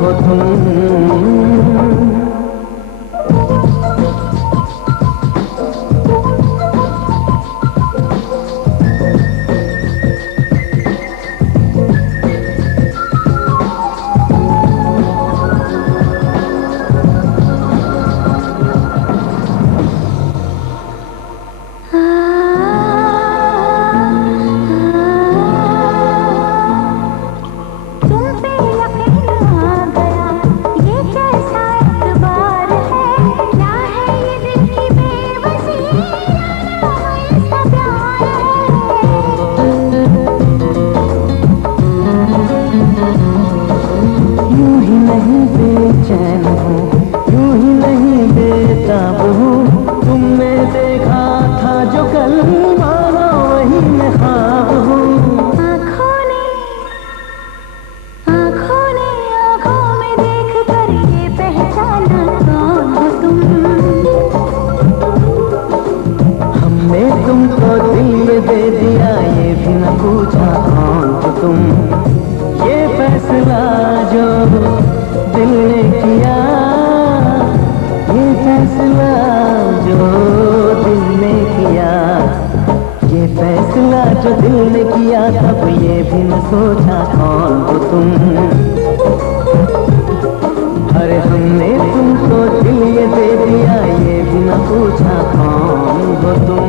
हो तुम। बेचैन हूँ, यूं ही नहीं बेताब हूँ, तुमने देखा था जो कल मानो वही मैं ख्वाब हूँ। आँखों में देख कर ये पहचाना कौन हो तुम। हमने तुमको दिल दे दिया ये भी न पूछा कौन हो तुम। ये फैसला जो दिल ने किया, ये फैसला जो दिल ने किया, ये फैसला जो दिल ने किया, तब ये भी न सोचा कौन हो तुम। अरे हमने तुमको दिल ये दे दिया ये भी न पूछा कौन हो तुम।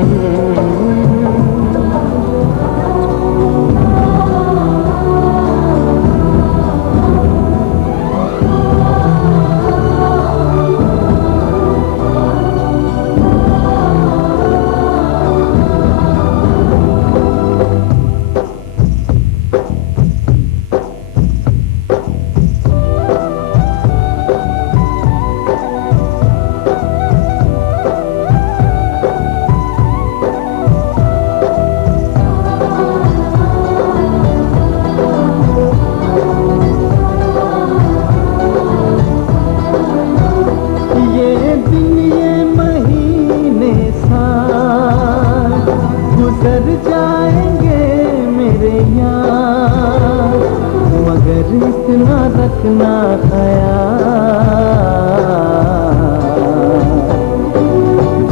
गुजर जाएंगे मेरे यार, मगर इतना रखना ख्याल,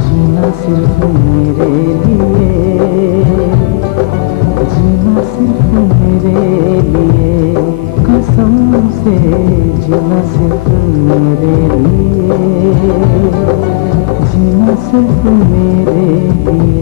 जीना सिर्फ मेरे लिए, जीना सिर्फ मेरे लिए, कसम से जीना सिर्फ मेरे लिए, जीना सिर्फ मेरे लिए।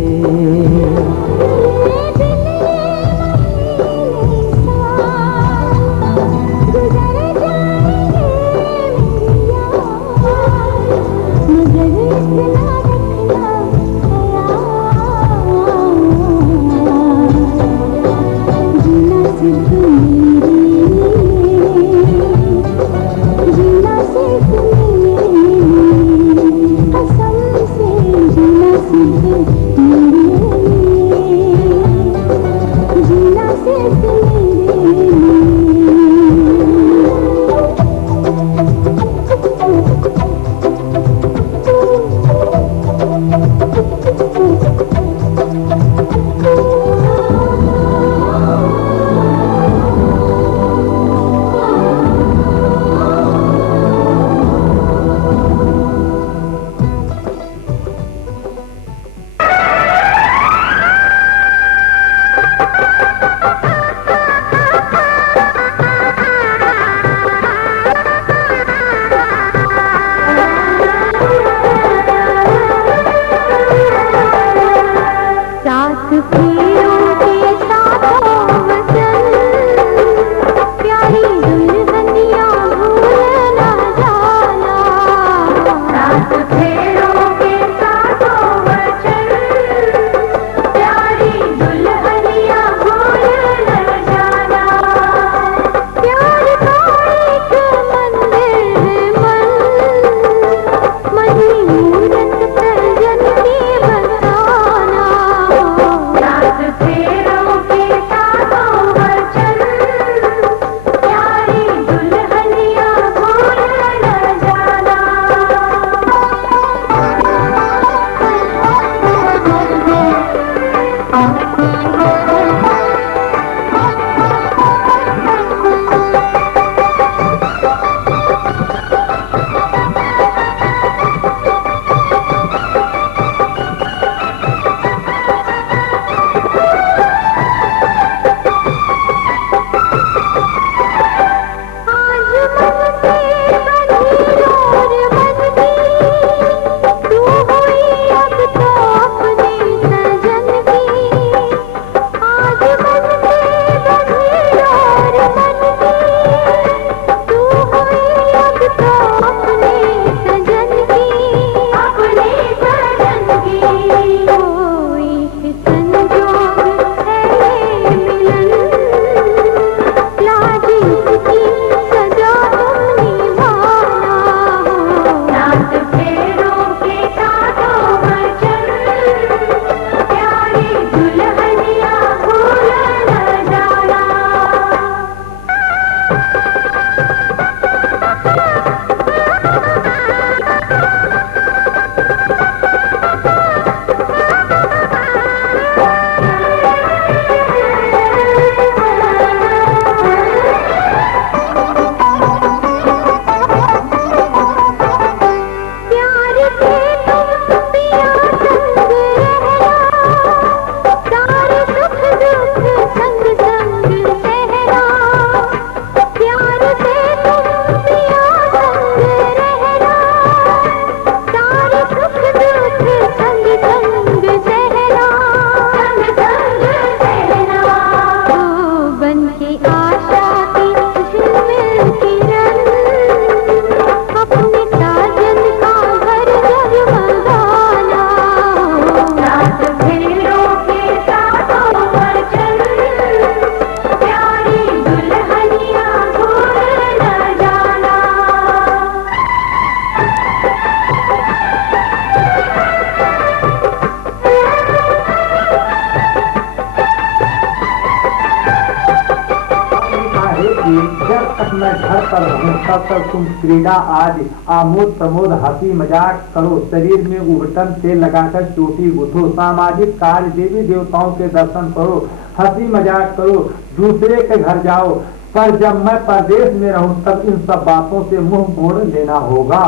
तब हूँ, तब तक तुम क्रीड़ा आदि आमोद प्रमोद हंसी मजाक करो, शरीर में उबटन तेल लगाकर चोटी गुथो, सामाजिक कार्य देवी देवताओं के दर्शन करो, हंसी मजाक करो, दूसरे के घर जाओ, पर जब मैं परदेश में रहूं तब इन सब बातों से मुंह मोड़ लेना होगा।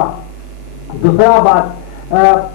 दूसरा बात,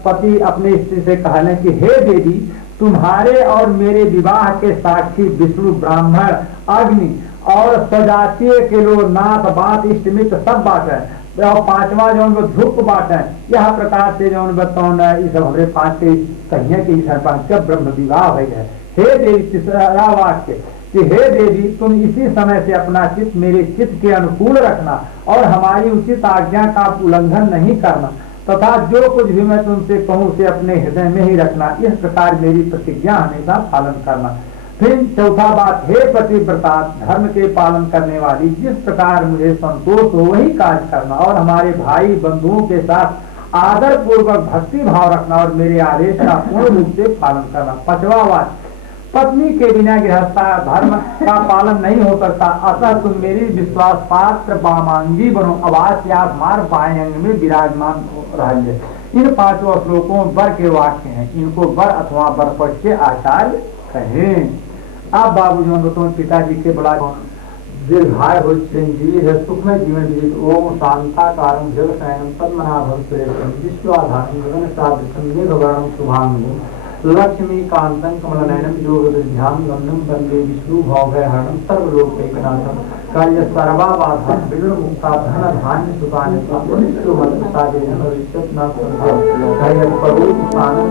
पति अपने स्त्री से कहने कि हे देवी, तुम्हारे और मेरे विवाह के साक्षी विष्णु ब्राह्मण अग्नि और सजातीय के लोग नाथ बात इष्ट मित्र सब बात है, और पांचवा जो धूप बात है, यह प्रकार से जो बताना इस हमारे पांच के कहिए कि सरपंच का ब्रह्म विवाह हो गया। हे देवी, तीसरा वाक्य कि हे देवी, तुम इसी समय से अपना चित्त मेरे चित्त के अनुकूल रखना और हमारी उचित आज्ञा का उल्लंघन नहीं करना, तथा जो कुछ भी मैं तुमसे कहूँ उसे अपने हृदय में ही रखना। इस प्रकार मेरी प्रतिज्ञा हमेशा पालन करना। फिर चौथा बात, हे पतिव्रता, धर्म के पालन करने वाली, जिस प्रकार मुझे संतोष हो वही कार्य करना और हमारे भाई बंधुओं के साथ आदर पूर्वक भक्ति भाव रखना और मेरे आदेश का पूर्ण रूप से पालन करना। पांचवा बात, पत्नी के बिना गृहस्था धर्म का पालन नहीं हो सकता, अतः तुम मेरी विश्वास पात्र वामांगी बनो, आवास या मार बाएं अंग में विराजमान रहिए। इन पांचों श्लोकों वर के वाक्य हैं, इनको वर अथवा वर पक्ष के आचार्य कहें। अब बाबू जो पिताजी के बड़ा दीर्घाय हो, चिरंजीवी है, सुखमय जीवन जीवित। ओम शांताकारं जगशयनं पद्मनाभं सुरेशं विश्वाधारं गगनसादृशं मेघवर्णं शुभांगं लक्ष्मीकान्तं कमलनयनं योगविद्यां गम्यं वन्दे विष्णुभवभयहरणं सर्वलोकैकनाथं कार्य सर्वाबाधा विघ्नमुक्ता धनधान्य सुतानि पुनिष्ठुमत्सादेन भविष्यत् न संभव कार्य परोपस्थानं।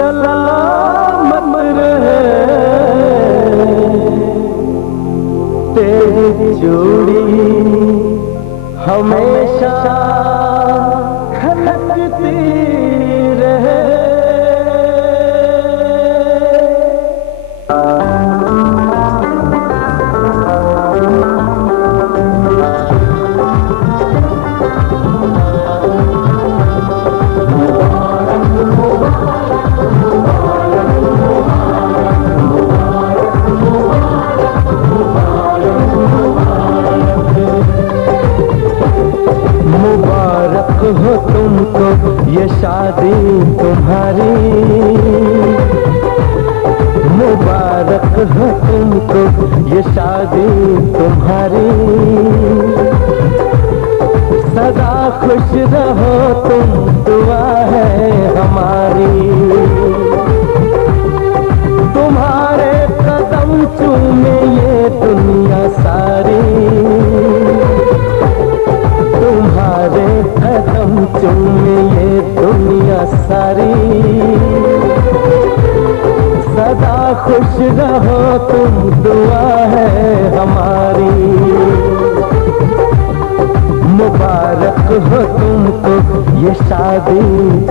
सलामत रहे तेरी जोड़ी हमेशा खलकती रहे। मुबारक हो तुमको ये शादी तुम्हारी, मुबारक हो तुमको ये शादी तुम्हारी। सदा खुश रहो तुम, दुआ है हमारी। तुम्हारे कदम चूमे ये दुनिया सारी, तुम्हारे कदम चूमे ये दुनिया सारी। सदा खुश रहो तुम, दुआ है हमारी। मुबारक हो तुमको ये शादी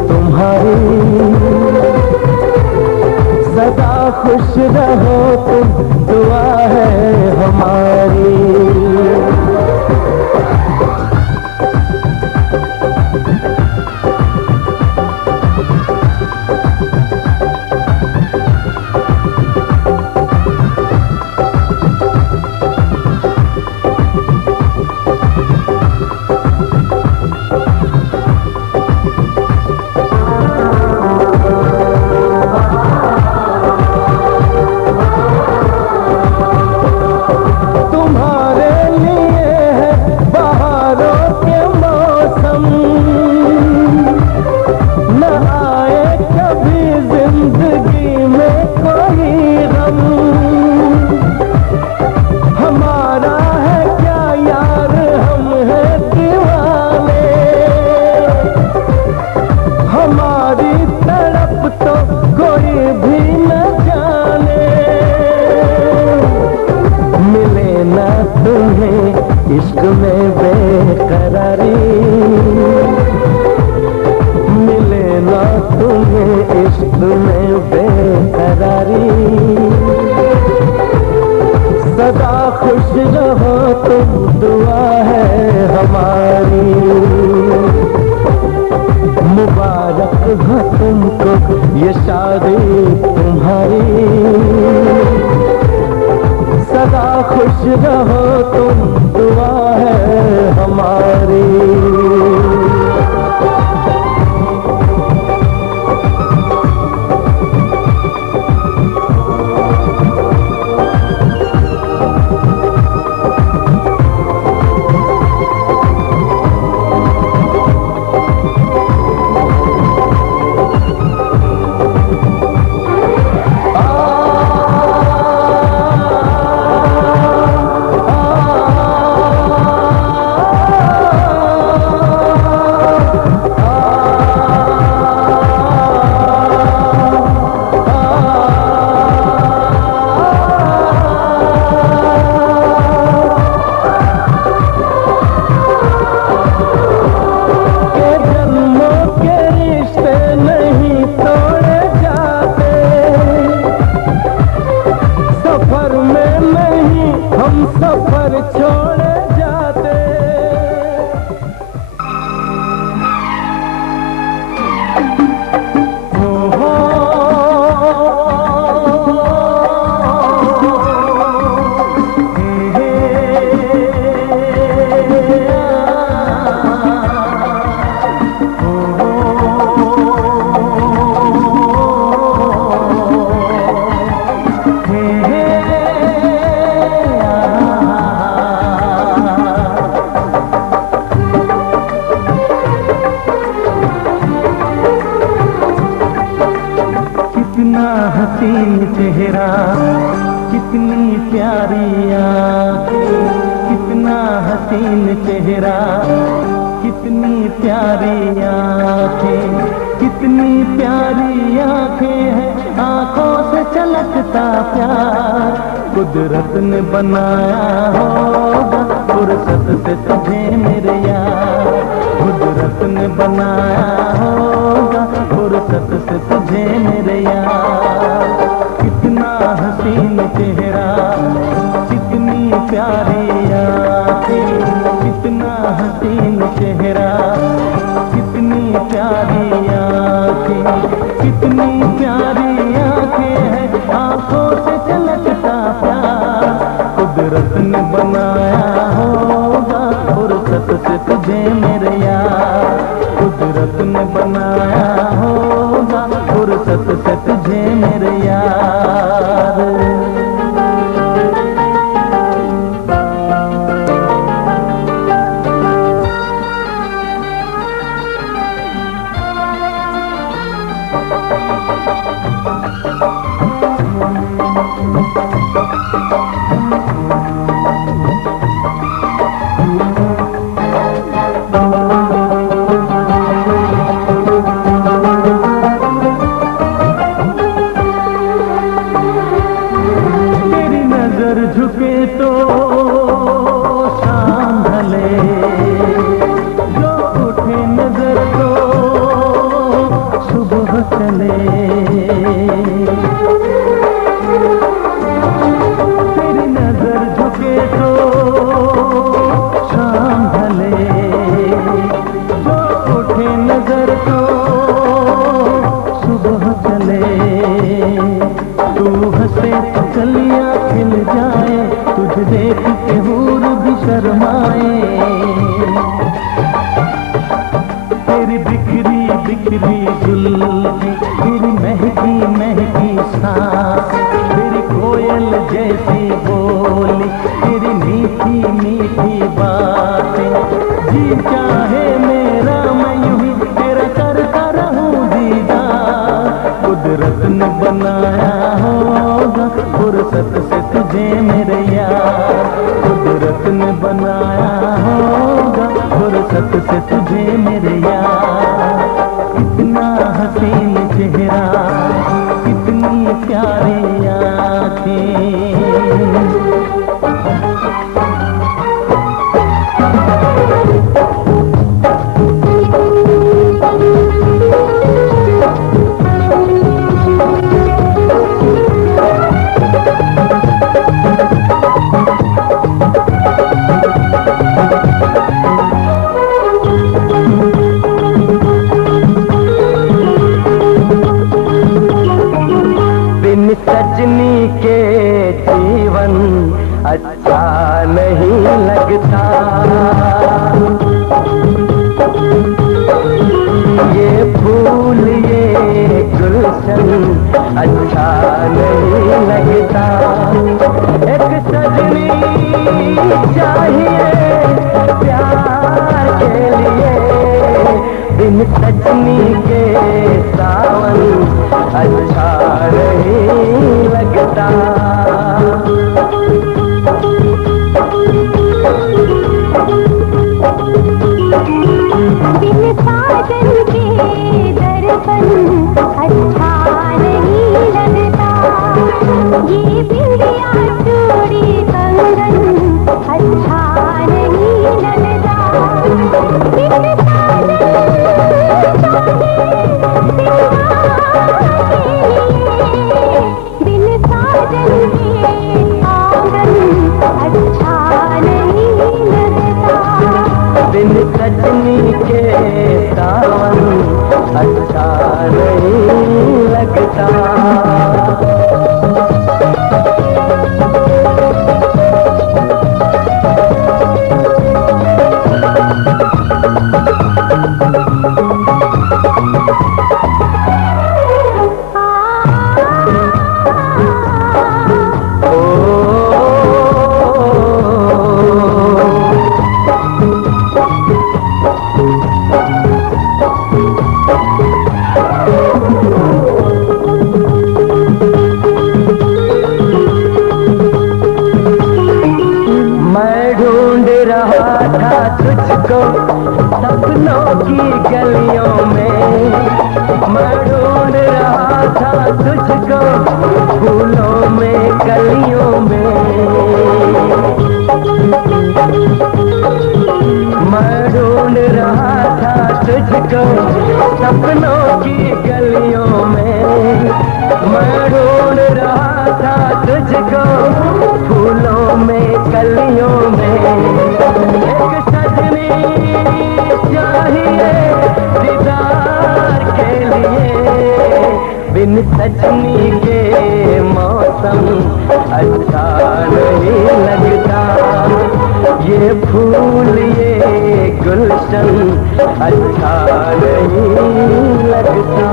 तुम्हारी। सदा खुश रहो तुम, दुआ है हमारी। इश्क में बेकरारी मिले ना तुम्हें, इश्क में बेकरारी। सदा खुश रहो तुम, दुआ है हमारी। मुबारक हो तुमको ये शादी तुम्हारी। सदा खुश रहो तुम, दुआ है हमारी। सफर छोड़े जाते। हसीन चेहरा, कितनी प्यारी आँखें, कितना हसीन चेहरा, कितनी प्यारी आँखें, कितनी प्यारी आँखें छलकता प्यार कुदरत ने बनाया होगा फुर्सत से तुझे मेरे यार कुदरत ने बनाया होगा फुर्सत से तुझे मेरे यार कितना हसीन चेहरा कितनी प्यारी आँखें कितना हसीन चेहरा कितनी प्यारी आँखें कितनी प्यारी आँखें हैं आँखों से छलकता प्यार कुदरत ने बनाया होगा फुर्सत से तुझे मेरे यार कुदरत ने बनाया होगा फुर्सत से तुझे मेरे यार झुके तो शाम ढले जो उठे नजर तो सुबह चले तेरी नजर झुके तो शाम ढले जो उठे नजर तो सुबह चले तू हंसे तो कलियां खिल जाए तुझे देख के हूर भी शर्माए तेरी बिखरी बिखरी जुल्फी तेरी महकी महकी सांस तेरी कोयल जैसी बोली तेरी मीठी मीठी बातें जी चाहे मेरा मैं यूं ही तेरा करता रहूं दीदार कुदरत ने बनाया होगा फुर्सत से तुझे मेरे यार कुदरत ने बनाया होगा फुर्सत से तुझे मेरे यार कितना हसीन चेहरा कितनी प्यारी आँखें सजनी के जीवन अच्छा नहीं लगता ये फूल ये गुलशन अच्छा नहीं लगता एक सजनी चाहिए प्यार के लिए बिन सजनी के सावन अच्छा नहीं लगता बिन साजन के दर्पण अच्छा नहीं लगता ये बिंदिया चूड़ी कंगन अच्छा नहीं लगता बिन साजन के आंगन अच्छा नहीं लगता बिन सजनी के सावन अच्छा नहीं लगता तुझको सपनों की गलियों में मैं ढूंढ रहा था तुझको फूल बिन सजनी के मौसम अच्छा नहीं लगता, ये फूल ये गुलशन अच्छा नहीं लगता।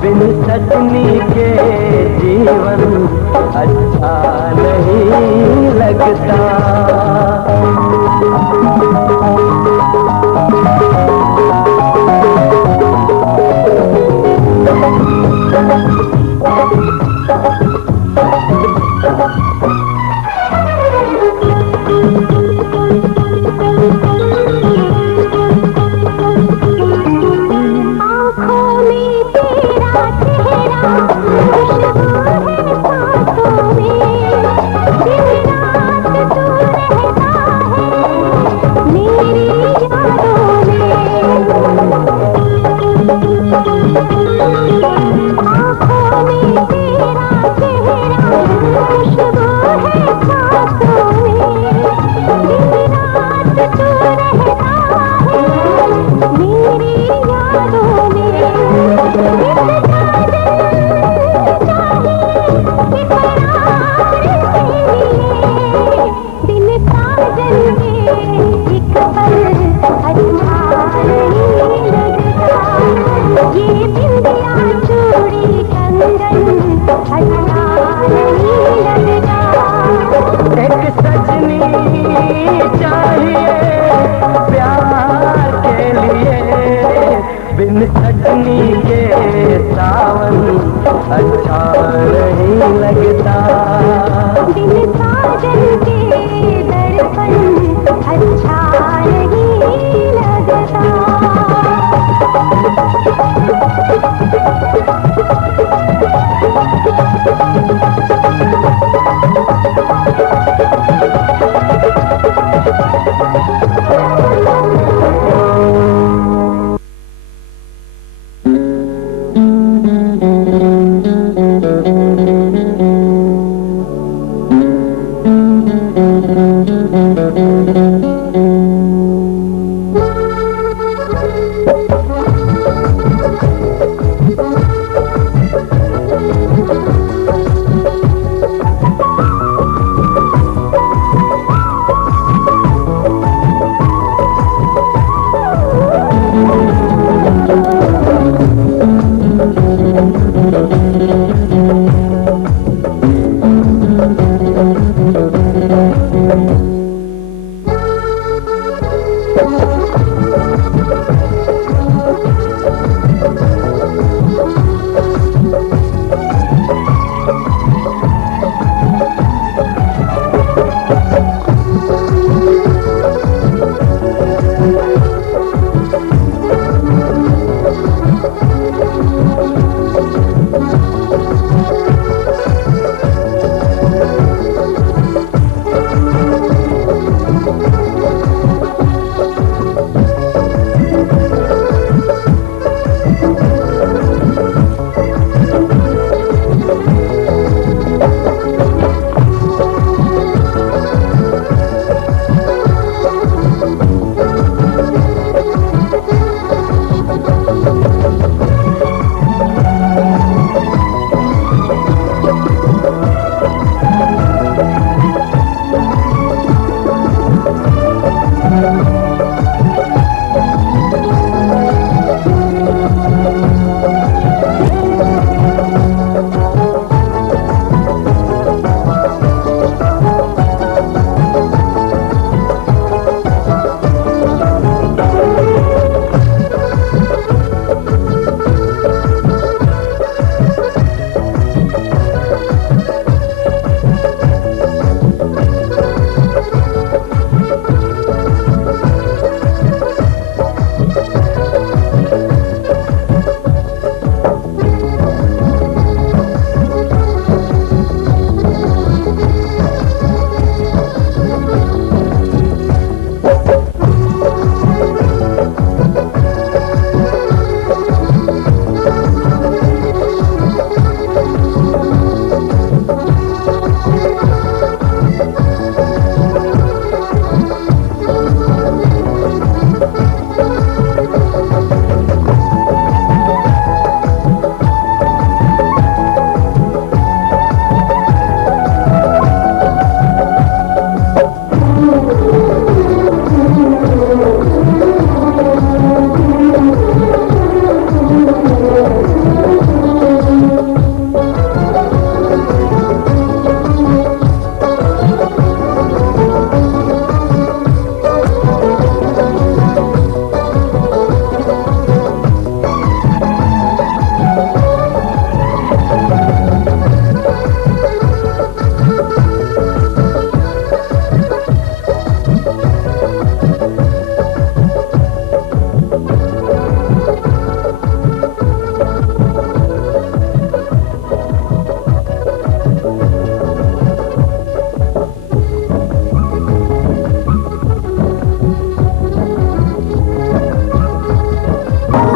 बिन सजनी के जीवन अच्छा नहीं लगता। सजनी के सावन अच्छा नहीं लगता, बिन साजन के दर्पण अच्छा नहीं लगता।